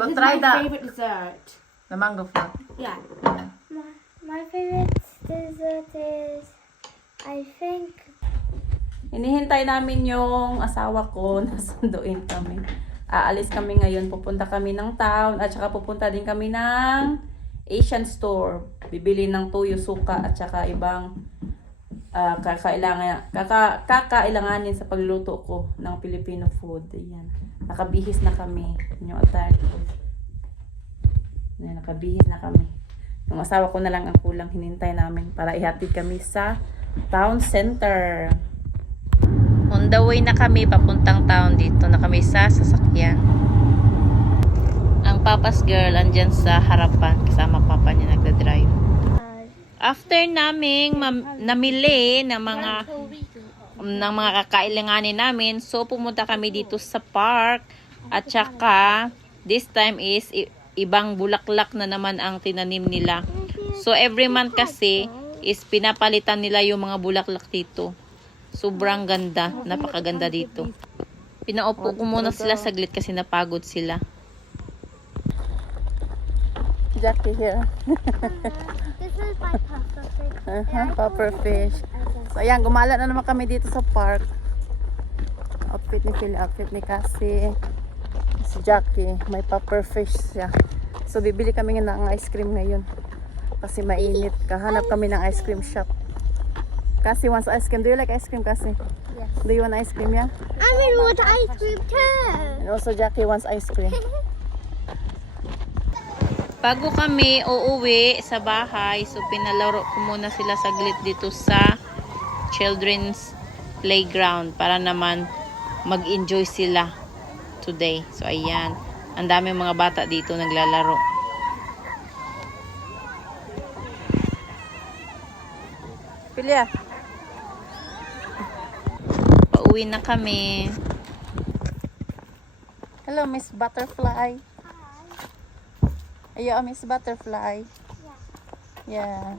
Go This is try my that. favorite dessert. The mango float. Yeah. My favorite dessert is, I think, Hinihintay namin yung asawa ko na sunduin kami. Aalis kami ngayon. Pupunta kami ng town at saka pupunta din kami ng Asian store. Bibili ng tuyo, suka at saka ibang kakailanganin sa pagluto ko ng Filipino food. Ayan. Nakabihis na kami. Yung atay ko. Ayan, nakabihis na kami. Yung asawa ko na lang ang kulang hinintay namin para ihatid kami sa town center. On the way na kami papuntang town, dito na kami sa sasakyan. Ang papa's girl andyan sa harapan kasama papa niya nagda-drive. After naming namili ng mga kakailanganin namin, so pumunta kami dito sa park at saka this time is ibang bulaklak na naman ang tinanim nila. So every month kasi is pinapalitan nila yung mga bulaklak dito. Sobrang ganda, napakaganda dito. Pinaupo ko muna sila saglit kasi napagod sila. Jackie here. this is my pasta fish. Puffer fish. So ayan, gumala na naman kami dito sa park. Outfit ni Phil, outfit ni Cassie. Si Jackie, may puffer fish siya. So bibili kami ng ice cream ngayon. Kasi mainit. Kahanap kami ng ice cream shop. Cassie wants ice cream. Do you like ice cream, Cassie? Yes. Do you want ice cream, yeah? I want ice cream too. And also Jackie wants ice cream. Bago kami uuwi sa bahay, so pinalaro ko muna sila saglit dito sa children's playground para naman mag-enjoy sila today. So ayan, ang daming mga bata dito naglalaro. Pilya. Pauwi na kami. Hello, Miss Butterfly. Are you a Miss Butterfly? Yeah.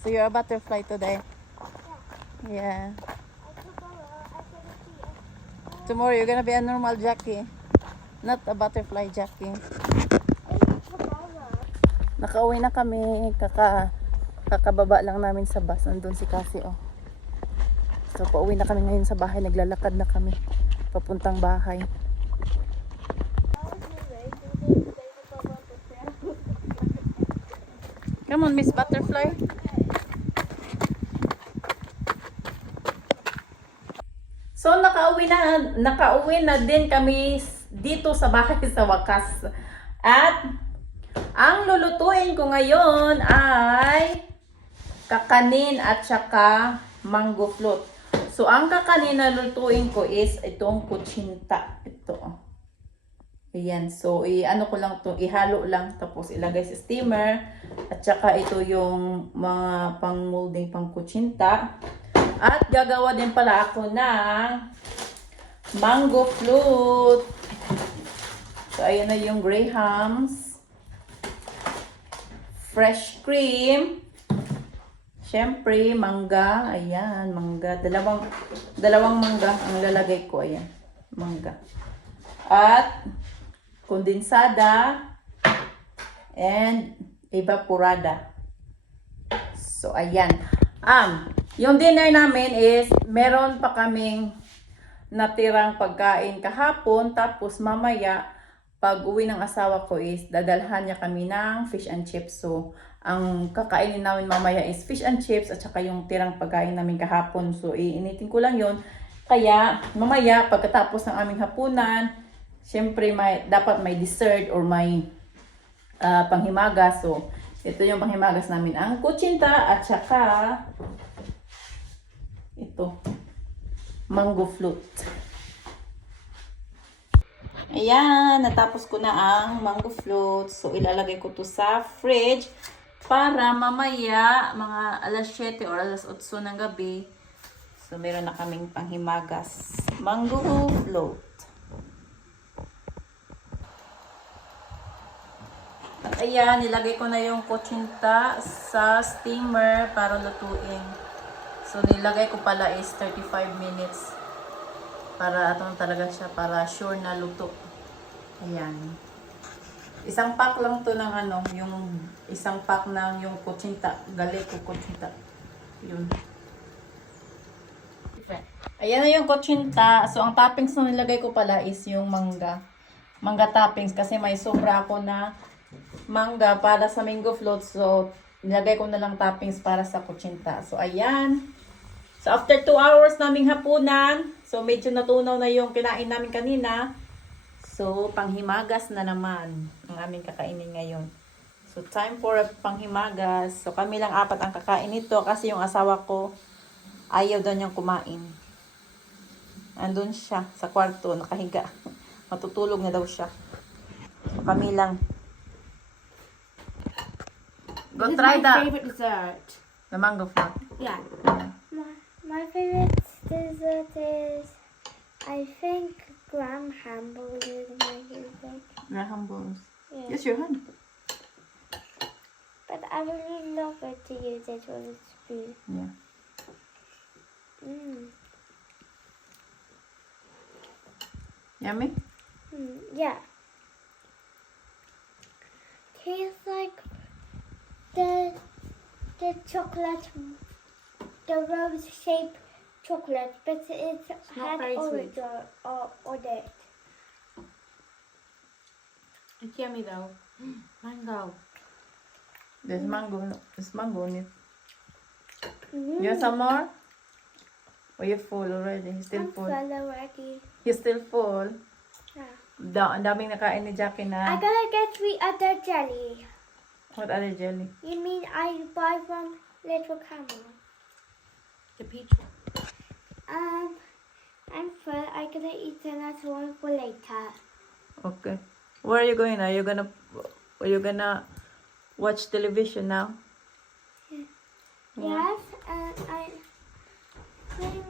So you're a butterfly today? Yeah. Tomorrow you're gonna be a normal Jackie. Not a butterfly Jackie. Nakauwi na kami. Kakababa lang namin sa bus. Nandun si Cassie, oh. So pauwi na kami ngayon sa bahay. Naglalakad na kami. Papuntang bahay. Come on, Miss Butterfly. So nakauwi na din kami dito sa bahay sa wakas. At ang lulutuin ko ngayon ay kakanin at saka mango float. So ang kakanin na lulutuin ko is itong kutsinta. Ito. Ayan, so ano ko lang to, ihalo lang tapos ilagay sa steamer at saka ito yung mga pang-molding pang kutsinta. At gagawa din pala ako ng mango float. So ayan na yung grahams, fresh cream, syempre mangga, ayan, mangga, dalawang mangga ang lalagay ko, ayan, mangga. At kondensada and evaporada. So ayan. Yung dinner namin is meron pa kaming natirang pagkain kahapon, tapos mamaya pag uwi ng asawa ko is dadalhan niya kami ng fish and chips. So ang kakainin namin mamaya is fish and chips at saka yung tirang pagkain namin kahapon. So iinitin ko lang yun. Kaya mamaya pagkatapos ng aming hapunan, siyempre dapat may dessert or may panghimagas. So, ito yung panghimagas namin. Ang kutsinta at saka ito, mango float. Ayan, natapos ko na ang mango float. So, ilalagay ko to sa fridge para mamaya mga alas 7 or alas 8 ng gabi. So, meron na kaming panghimagas. Mango float. At ayan, nilagay ko na yung kutsinta sa steamer para lutuin. So, nilagay ko pala is 35 minutes. Para atong talaga siya, para sure na luto. Ayan. Isang pack lang to ng ano, yung isang pack ng yung kutsinta. Galeko kutsinta. Yun. Ayan na yung kutsinta. So, ang toppings na nilagay ko pala is yung mangga. Mangga toppings kasi may sobra ako na mangga para sa mango float. So, nilagay ko na lang toppings para sa kutsinta. So, ayan. So, after 2 hours naming hapunan, so medyo natunaw na yung kinain namin kanina. So, panghimagas na naman ang aming kakainin ngayon. So, time for panghimagas. So, kami lang 4 ang kakain nito kasi yung asawa ko ayaw daw niyang kumain. Andun siya sa kwarto, nakahiga. Matutulog na daw siya. So, kami lang. Go This is try my the favorite dessert. mango float. Yeah. My favorite dessert is, I think, graham hamburger is my favorite. Graham balls. Yeah. Use your hand. But I really love it to use it with a spoon. Yeah. Yummy? Yeah. Tastes like the chocolate, the rose shaped chocolate, but it's had very orange sweet. on it. It's yummy though. Mango. There's mango. There's mango in it. Mm. You want some more? Or you full already? You're still I'm full. full already. You're still full. Yeah. Ang daming nakain ni Jackie I na. gotta get 3 other jelly. What other jelly? You mean I buy from Little Camel? The peach one. I'm full. I'm gonna eat another one for later. Okay. Where are you going now? Are you gonna watch television now? Yeah. Yes, and I think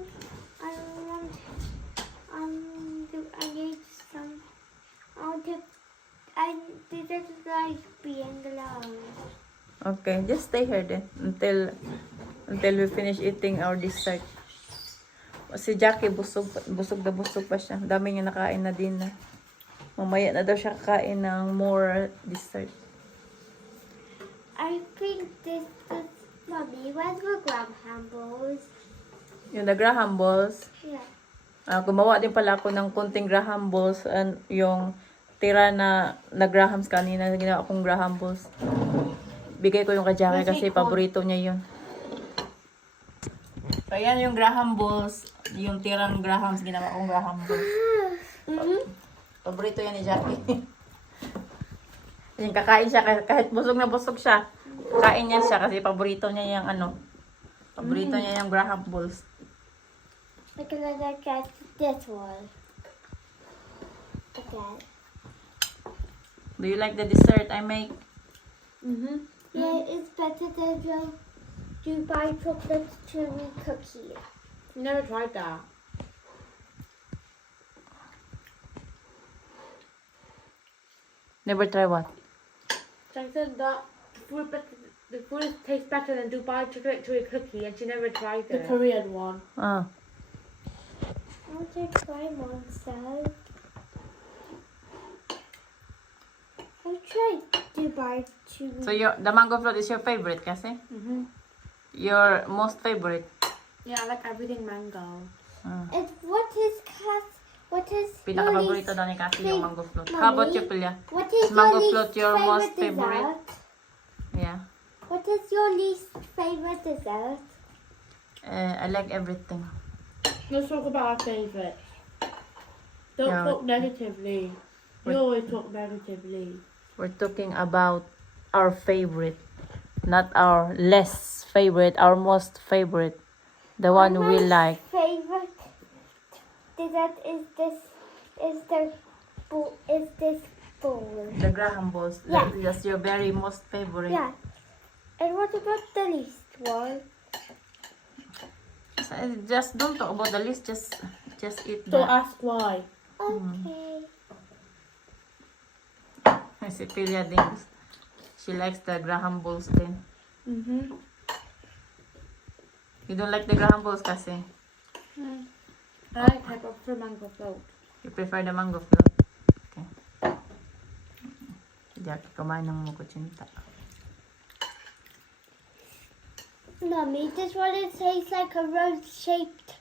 I want I need some. I didn't like being alone. Okay, just stay here then until we finish eating our dessert. Si Jackie busog na busog pa siya. Ang dami niya nakain na din na. Mamaya na daw siya kakain ng more dessert. I think this is Mommy. Where's the graham balls? Yung the Graham balls, Yeah. gumawa din pala ako ng kunting Graham balls and yung tira na Grahams kanina, ginawa akong Graham balls. Bigay ko yung kay Jackie kasi paborito niya yun. So, ayan yung Graham balls. Yung tirang Grahams, ginawa kong Graham balls. Paborito yan ni Jackie. Yung kakain siya, kahit busog na busog siya. Kain niya siya kasi paborito niya yung ano. Paborito niya yung Graham balls. I'm gonna get this one. Again. Do you like the dessert I make? Yeah, it's better than the Dubai chocolate chewy cookie. Never tried that. Never try what? She said that the food tastes better than Dubai chocolate chewy cookie, and she never tried it. The Korean one. Ah. I want to try myself. I've tried Dubai chewy. So the mango float is your favorite kasi? Your most favorite? Yeah, I like everything mango. Ah. And what is your Pinaka-paborito least daw ni Cassie yung mango float. Mommy? How about you, Pilya? What is Mango your float least your most favorite favorite? dessert? Yeah. What is your least favorite dessert? I like everything. Let's talk about our favourites. Don't Yeah. talk negatively. You always talk negatively. We're talking about our favorite. Not our less favorite, our most favorite. The one we like. Favorite dessert is this bowl. The Graham balls. Yeah. That's your very most favorite. Yeah. And what about the least one? Just don't talk about the list. Just eat So that. ask why. Okay. Si Pilya din. She likes the Graham balls din. You don't like the Graham balls kasi? I like pepper for mango float. You prefer the mango float? Okay. Diyak, kumain ng mga kutsinta. Mummy, this one it tastes like a rose-shaped,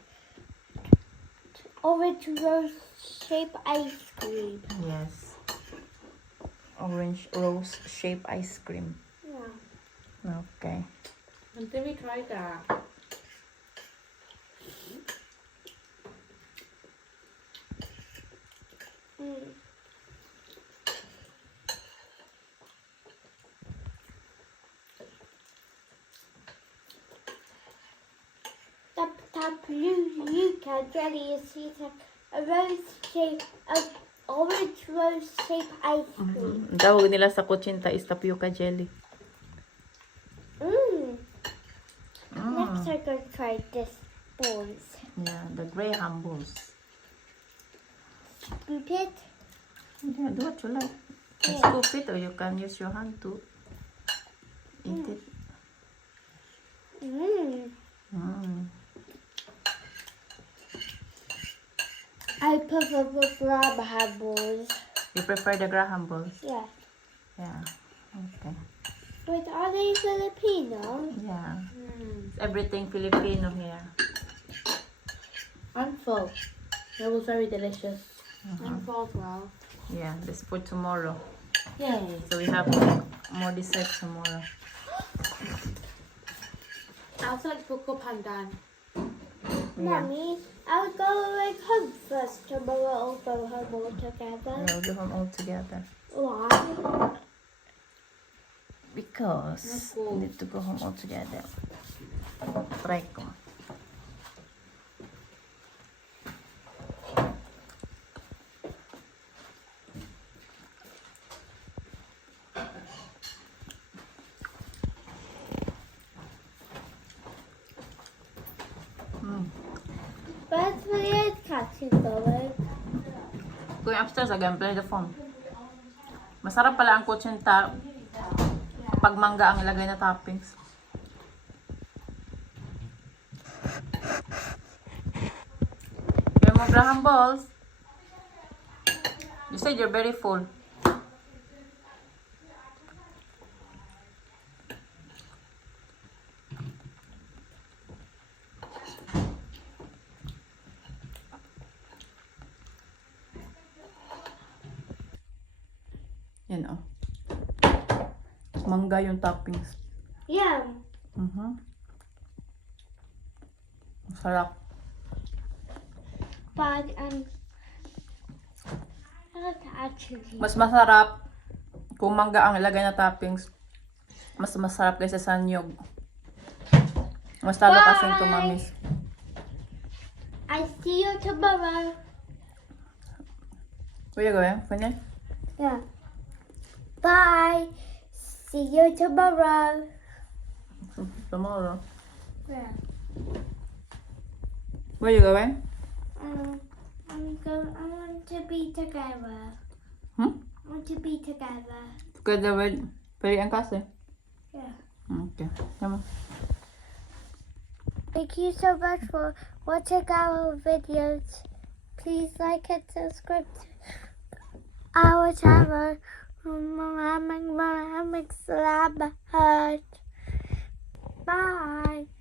orange rose-shaped ice cream. Yes. Orange rose shape ice cream. Yeah. Okay. Until we try that. Mm. The blue yucca jelly is like a orange rose-shaped ice cream. Ang tawag nila sa kutsinta is tapioca jelly. Mm. Mm. Next, I'm going to try this balls. Yeah, the Graham balls. Scoop it. Yeah, do what you like. You Yeah. scoop it or you can use your hand to eat it. Mm. Mm. I prefer the Graham balls. You prefer the Graham balls? Yeah. Yeah. Okay. But are they Filipino? Yeah. Mm. It's everything Filipino here. I'm full. It was very delicious. Uh-huh. I'm full as well. Yeah, this for tomorrow. Yay. So we have more desserts tomorrow. I'll select for Pandan. Yeah. Mommy, I'll go like home first. Tomorrow we'll go home all together. We'll go home all together. Why? Because Let's go. we need to go home all together. Try ko. Where's my head catching going? Going upstairs again, play the phone. Masarap pala ang kutsinta pag mangga ang ilagay na toppings. Kaya mo Graham balls. You said you're very full. Yan oh. Mangga yung toppings. Yeah. Masarap. But not actually. Mas masarap kung mangga ang ilagay na toppings. Mas masarap kaysa sa niyog. Mas talo Bye! kasing tumamis. I see you tomorrow. Where you going? Finish? Yeah. Bye. See you tomorrow. Tomorrow. Yeah. Where you going? I want to be together. Hmm? I want to be together. Together with Perry and Cassie? Yeah. Okay. Come on. Thank you so much for watching our videos. Please like and subscribe to our channel. Maraming salamat. Bye.